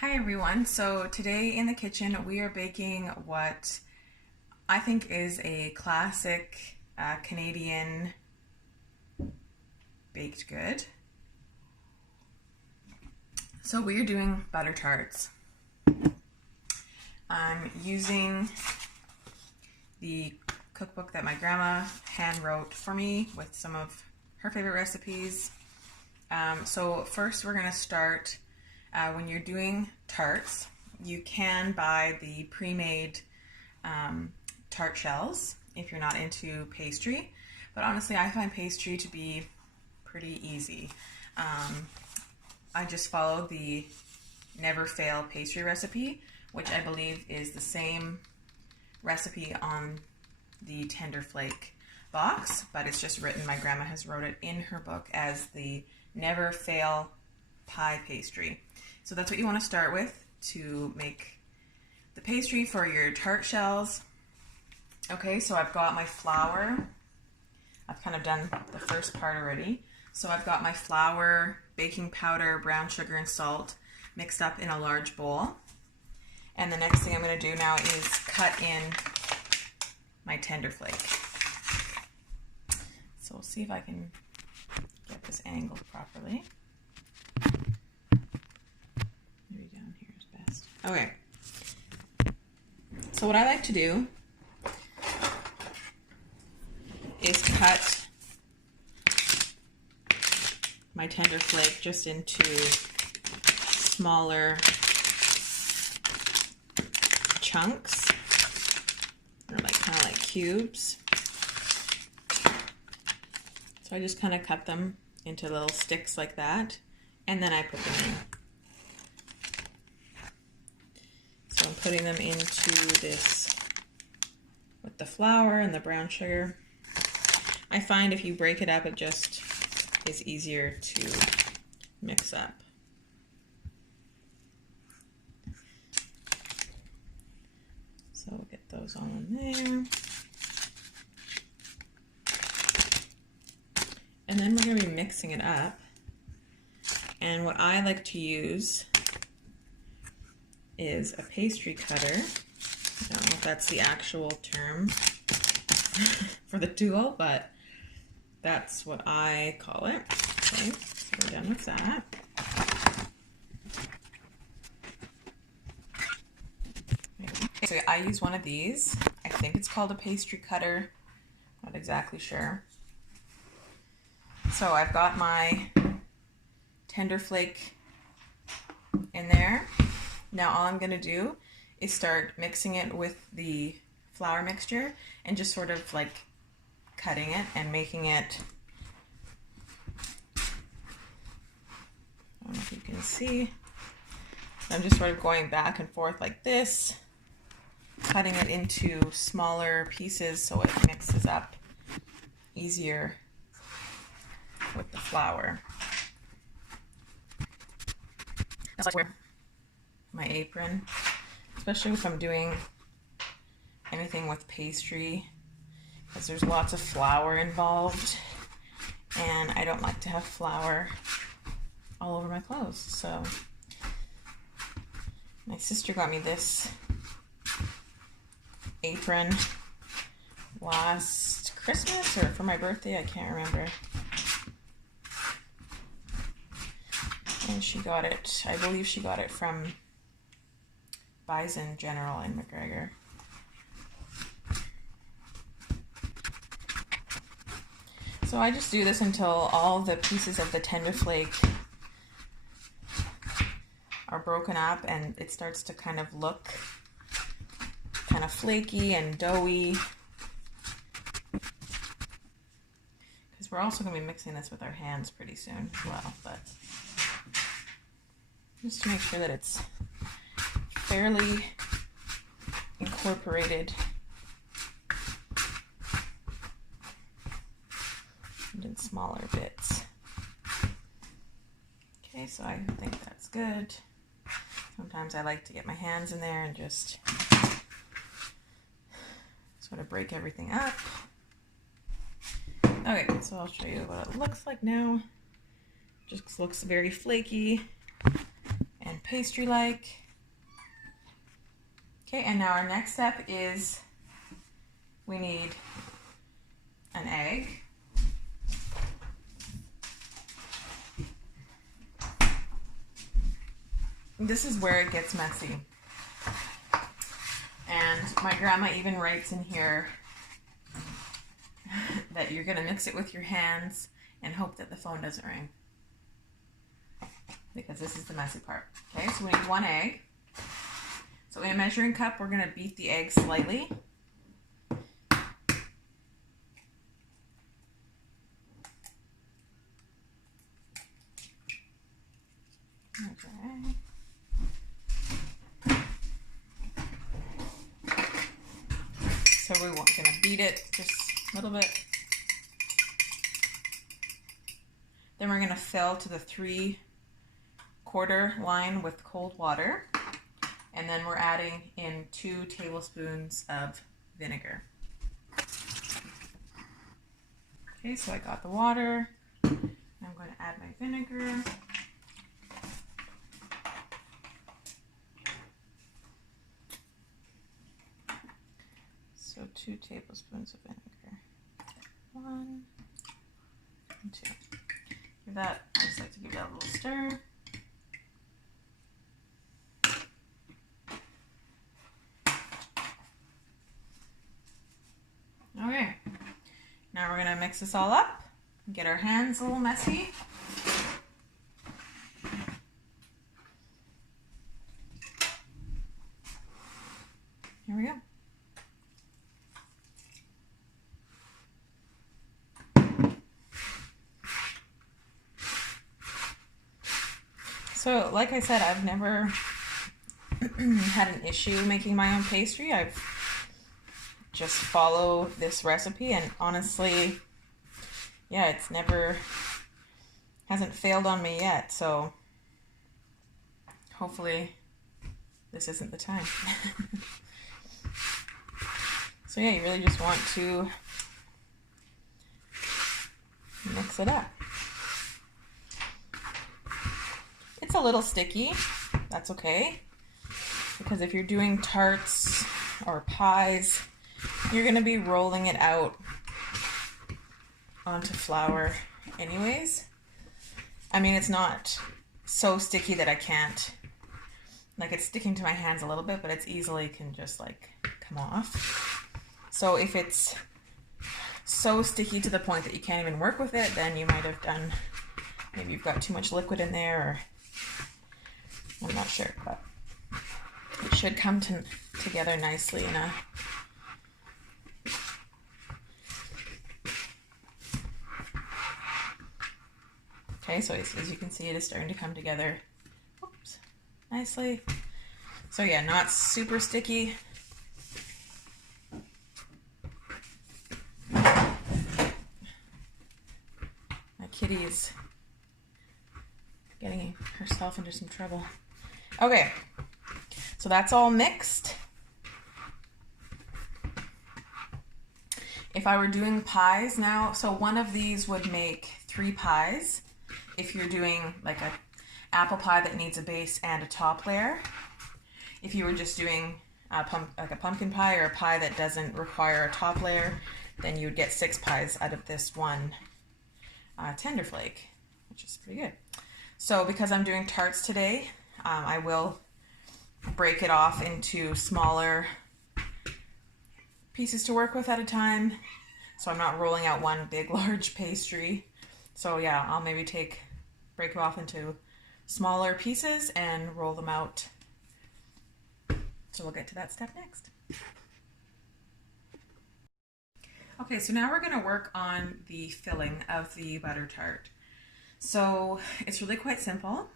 Hi everyone, so today in the kitchen we are baking what I think is a classic Canadian baked good. So we are doing butter tarts. I'm using the cookbook that my grandma hand wrote for me with some of her favorite recipes. So first we're going to start. When you're doing tarts, you can buy the pre-made tart shells if you're not into pastry. But honestly, I find pastry to be pretty easy. I just followed the Never Fail pastry recipe, which I believe is the same recipe on the Tender Flake box, but it's just written, my grandma has wrote it in her book as the Never Fail pie pastry. So that's what you want to start with to make the pastry for your tart shells. Okay, so I've got my flour. I've kind of done the first part already. So I've got my flour, baking powder, brown sugar, and salt mixed up in a large bowl. And the next thing I'm going to do now is cut in my Tender Flake. So we'll see if I can get this angled properly. Okay, so what I like to do is cut my Tender Flake just into smaller chunks, or kind of like cubes. So I just kind of cut them into little sticks like that, and then I put them in. So I'm putting them into this with the flour and the brown sugar. I find if you break it up, it just is easier to mix up. So we'll get those all in there. And then we're going to be mixing it up. And what I like to use is a pastry cutter. I don't know if that's the actual term for the tool, but that's what I call it. Okay, so we're done with that. Okay, so I use one of these. I think it's called a pastry cutter. Not exactly sure. So I've got my Tender Flake in there. Now all I'm going to do is start mixing it with the flour mixture and just sort of like cutting it and making it, I don't know if you can see, I'm just sort of going back and forth like this, cutting it into smaller pieces so it mixes up easier with the flour. That's like where my apron, especially if I'm doing anything with pastry, because there's lots of flour involved and I don't like to have flour all over my clothes. So my sister got me this apron last Christmas or for my birthday, I can't remember. And she got it, I believe she got it from Bison General in McGregor. So I just do this until all the pieces of the Tender Flake are broken up and it starts to kind of look kind of flaky and doughy. Because we're also going to be mixing this with our hands pretty soon as well, but just to make sure that it's fairly incorporated and in smaller bits. Okay, so I think that's good. Sometimes I like to get my hands in there and just sort of break everything up. Okay, so I'll show you what it looks like now. Just looks very flaky and pastry like. Okay, and now our next step is we need an egg. This is where it gets messy. And my grandma even writes in here that you're going to mix it with your hands and hope that the phone doesn't ring. Because this is the messy part. Okay, so we need 1 egg. So in a measuring cup, we're going to beat the egg slightly. Okay. So we're going to beat it just a little bit. Then we're going to fill to the 3/4 line with cold water. And then we're adding in 2 tablespoons of vinegar. Okay, so I got the water. I'm going to add my vinegar. So 2 tablespoons of vinegar. 1 and 2. For that, I just like to give that a little stir. Okay, now we're gonna mix this all up, get our hands a little messy. Here we go. So, like I said, I've never had an issue making my own pastry. I've just follow this recipe, and honestly, yeah, it's hasn't failed on me yet, so hopefully this isn't the time. So yeah, you really just want to mix it up. It's a little sticky, that's okay, because if you're doing tarts or pies, you're going to be rolling it out onto flour anyways. I mean, it's not so sticky that I can't, like, it's sticking to my hands a little bit, but it's easily can just like come off. So if it's so sticky to the point that you can't even work with it, then you might have done, maybe you've got too much liquid in there, or I'm not sure, but it should come together nicely in a okay, so as you can see, it is starting to come together. Oops, nicely. So yeah, not super sticky. My kitty is getting herself into some trouble. Okay, so that's all mixed. If I were doing pies now, so one of these would make 3 pies. If you're doing like a apple pie that needs a base and a top layer. If you were just doing like a pumpkin pie or a pie that doesn't require a top layer, then you would get 6 pies out of this one tender flake, which is pretty good. So because I'm doing tarts today, I will break it off into smaller pieces to work with at a time, so I'm not rolling out one big large pastry. So yeah, I'll maybe break it off into smaller pieces and roll them out. So we'll get to that step next. Okay, so now we're going to work on the filling of the butter tart. So it's really quite simple.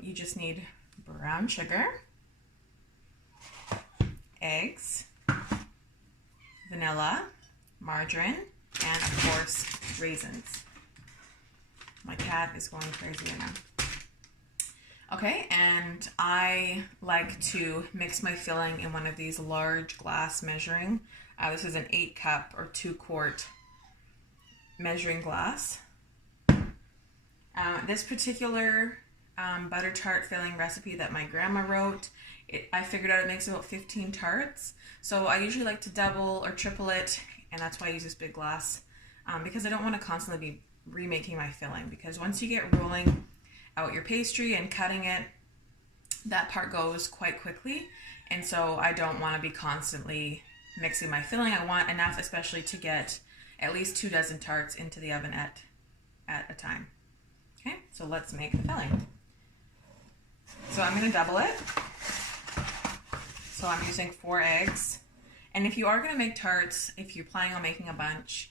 You just need brown sugar, eggs, vanilla, margarine, and of course raisins. My cat is going crazy right now. Okay, and I like to mix my filling in one of these large glass measuring. This is an 8-cup or 2-quart measuring glass. This particular butter tart filling recipe that my grandma wrote. I figured out it makes about 15 tarts. So I usually like to double or triple it, and that's why I use this big glass, because I don't want to constantly be remaking my filling, because once you get rolling out your pastry and cutting it, that part goes quite quickly, and so I don't want to be constantly mixing my filling. I want enough, especially to get at least 2 dozen tarts into the oven at a time. Okay, so let's make the filling. So I'm going to double it. So I'm using 4 eggs. And if you are going to make tarts, if you're planning on making a bunch,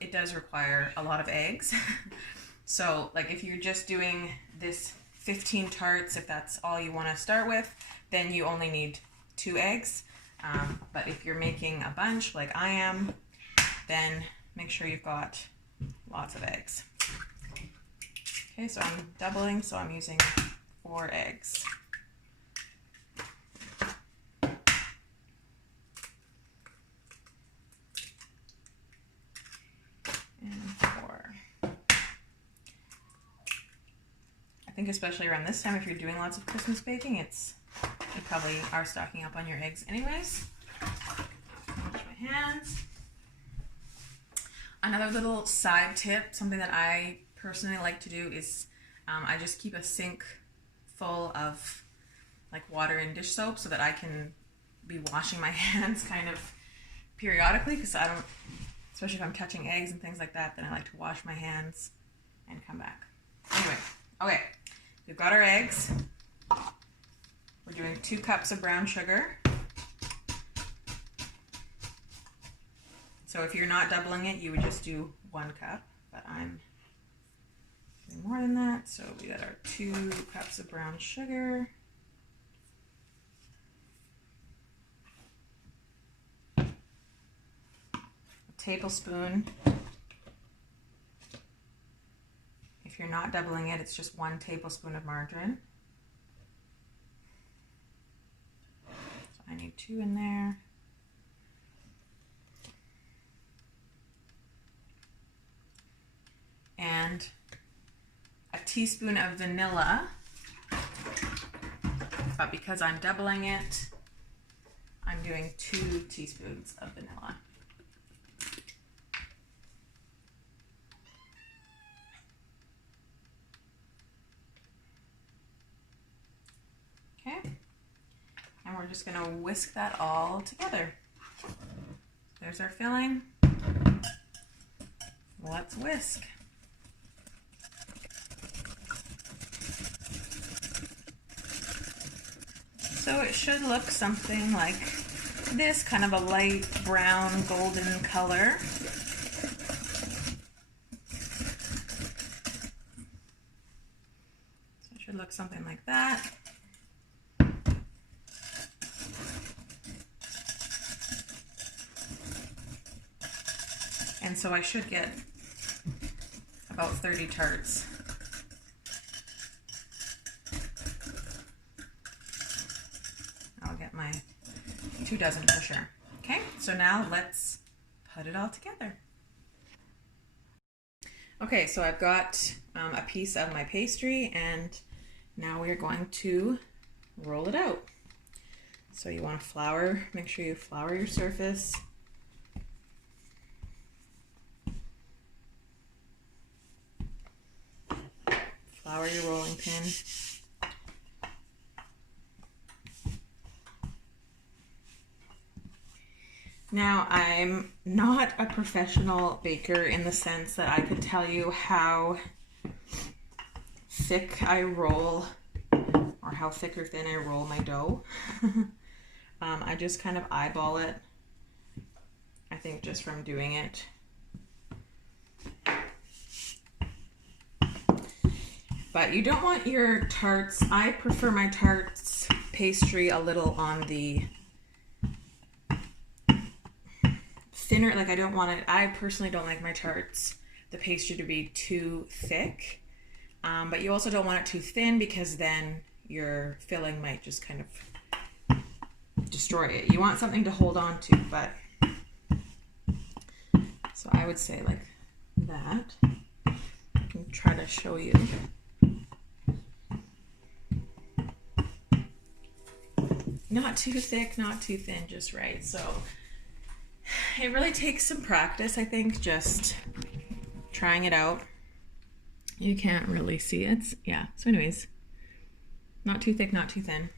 it does require a lot of eggs. So like if you're just doing this 15 tarts, if that's all you want to start with, then you only need 2 eggs. But if you're making a bunch like I am, then make sure you've got lots of eggs. Okay, so I'm doubling, so I'm using 4 eggs. And 4. I think especially around this time, if you're doing lots of Christmas baking, you probably are stocking up on your eggs anyways. Wash my hands. Another little side tip, something that I personally like to do is I just keep a sink full of like water and dish soap so that I can be washing my hands kind of periodically, because I don't, especially if I'm touching eggs and things like that, then I like to wash my hands and come back. Anyway, okay, we've got our eggs. We're doing 2 cups of brown sugar. So if you're not doubling it, you would just do 1 cup, but I'm doing more than that. So we got our 2 cups of brown sugar. A tablespoon. If you're not doubling it, it's just 1 tablespoon of margarine. So I need 2 in there. And a teaspoon of vanilla, but because I'm doubling it, I'm doing 2 teaspoons of vanilla. Okay, and we're just gonna whisk that all together. There's our filling. Let's whisk. So it should look something like this, kind of a light brown golden color. So it should look something like that. And so I should get about 30 tarts. I'll get my 2 dozen for sure. Okay, so now let's put it all together. Okay, so I've got a piece of my pastry, and now we're going to roll it out. So you want to flour, make sure you flour your surface. Flour your rolling pin. Now, I'm not a professional baker in the sense that I could tell you how thick I roll or how thick or thin I roll my dough. I just kind of eyeball it, I think, just from doing it. But you don't want your tarts, I prefer my tarts pastry a little on the thinner, like I don't want it, I personally don't like my tarts, the pastry to be too thick. But you also don't want it too thin, because then your filling might just kind of destroy it. You want something to hold on to, but so I would say like that. I can try to show you. not too thick, not too thin, just right. So it really takes some practice, I think, just trying it out. You can't really see it. Yeah, so anyways, not too thick, not too thin.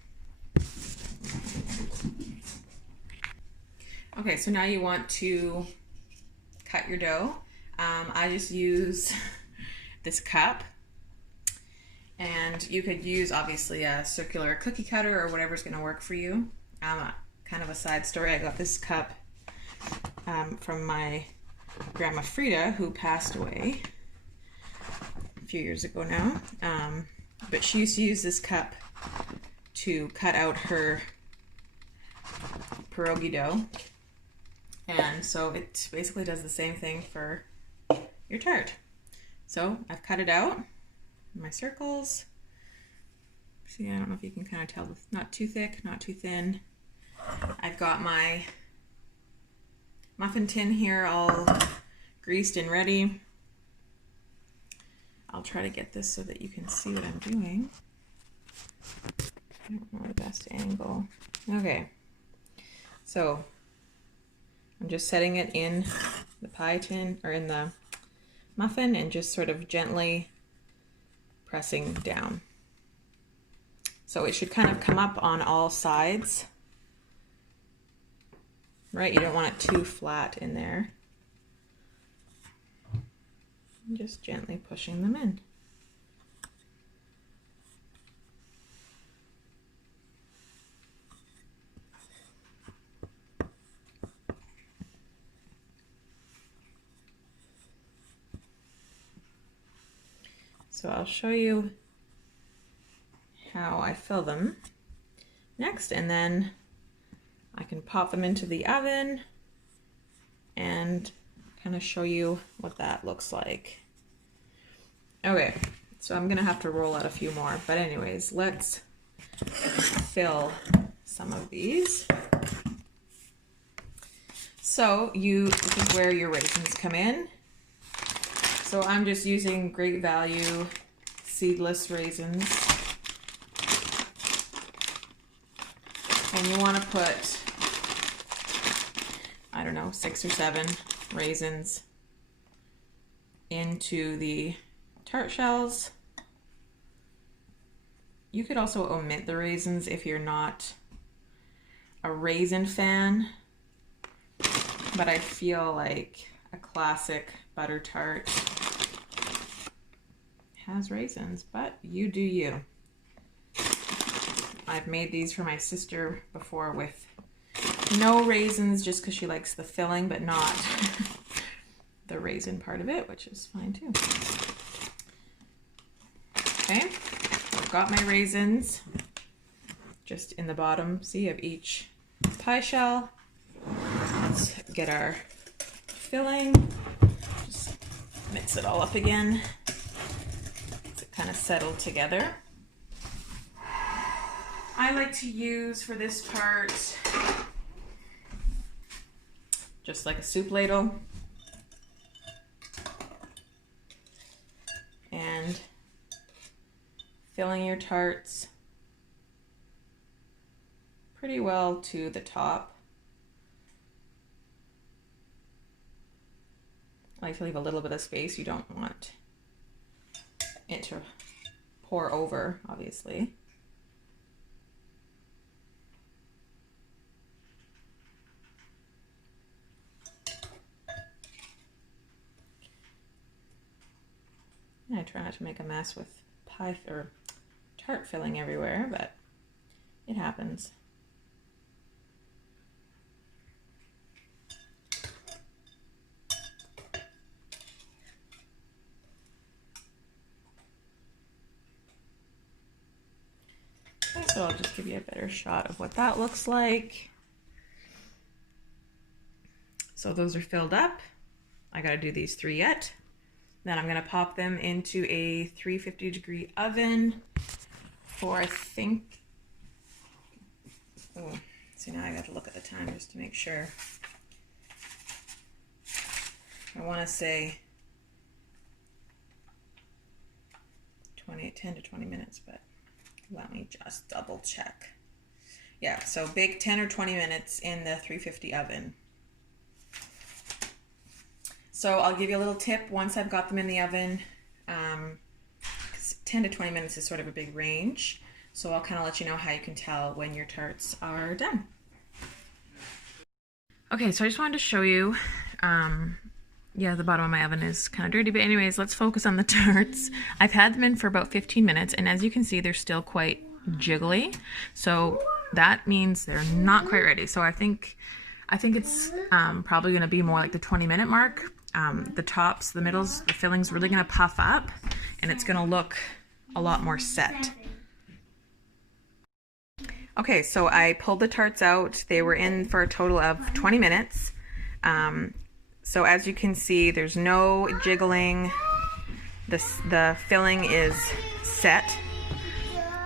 Okay, so now you want to cut your dough. I just use this cup, and you could use obviously a circular cookie cutter or whatever's going to work for you. Kind of a side story, I got this cup from my grandma Frida, who passed away a few years ago now, but she used to use this cup to cut out her pierogi dough, and so it basically does the same thing for your tart. So I've cut it out in my circles. See, I don't know if you can kind of tell, not too thick, not too thin. I've got my muffin tin here all greased and ready. I'll try to get this so that you can see what I'm doing. I don't know the best angle. Okay, so I'm just setting it in the pie tin, or in the muffin, and just sort of gently pressing down. So it should kind of come up on all sides, right? You don't want it too flat in there. And just gently pushing them in. So I'll show you how I fill them next, and then I can pop them into the oven and kind of show you what that looks like. Okay, so I'm gonna have to roll out a few more, but anyways, let's fill some of these. So this is where your raisins come in. So I'm just using Great Value seedless raisins. And you want to put, I don't know, 6 or 7 raisins into the tart shells. You could also omit the raisins if you're not a raisin fan, but I feel like a classic butter tart has raisins, but you do you. I've made these for my sister before with no raisins, just because she likes the filling, but not the raisin part of it, which is fine too. Okay, I've got my raisins just in the bottom, see, of each pie shell. Let's get our filling. Just mix it all up again. It's kind of settled together. I like to use for this part just like a soup ladle, and filling your tarts pretty well to the top. I like to leave a little bit of space. You don't want it to pour over, obviously. I try not to make a mess with pie or tart filling everywhere, but it happens. Okay, so I'll just give you a better shot of what that looks like. So those are filled up. I gotta do these 3 yet. Then I'm going to pop them into a 350-degree oven for, I think, oh, see, now I got to look at the time just to make sure. I want to say 10 to 20 minutes, but let me just double check. Yeah, so bake 10 or 20 minutes in the 350 oven. So I'll give you a little tip once I've got them in the oven. 10 to 20 minutes is sort of a big range. So I'll kind of let you know how you can tell when your tarts are done. Okay, so I just wanted to show you, yeah, the bottom of my oven is kind of dirty, but anyways, let's focus on the tarts. I've had them in for about 15 minutes, and as you can see, they're still quite jiggly. So that means they're not quite ready. So I think it's probably going to be more like the 20-minute mark. The tops, the middles, the filling's really going to puff up, and it's going to look a lot more set. Okay, so I pulled the tarts out. They were in for a total of 20 minutes. So as you can see, there's no jiggling. The filling is set.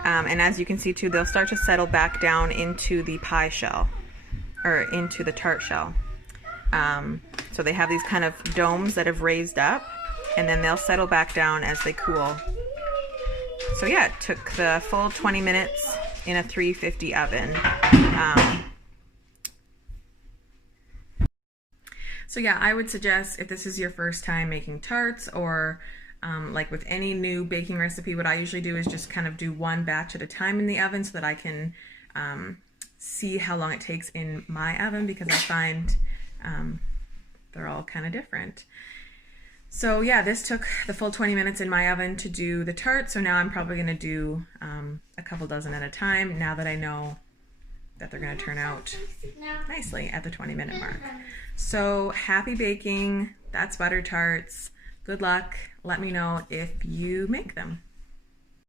And as you can see too, they'll start to settle back down into the pie shell, or into the tart shell. So they have these kind of domes that have raised up, and then they'll settle back down as they cool. So yeah, it took the full 20 minutes in a 350 oven. So yeah, I would suggest if this is your first time making tarts, or like with any new baking recipe, what I usually do is just kind of do one batch at a time in the oven so that I can see how long it takes in my oven, because I find they're all kind of different. So yeah, this took the full 20 minutes in my oven to do the tart. So now I'm probably going to do a couple dozen at a time, now that I know that they're going to turn out nicely at the 20-minute mark. So happy baking. That's Butter Tarts. Good luck. Let me know if you make them.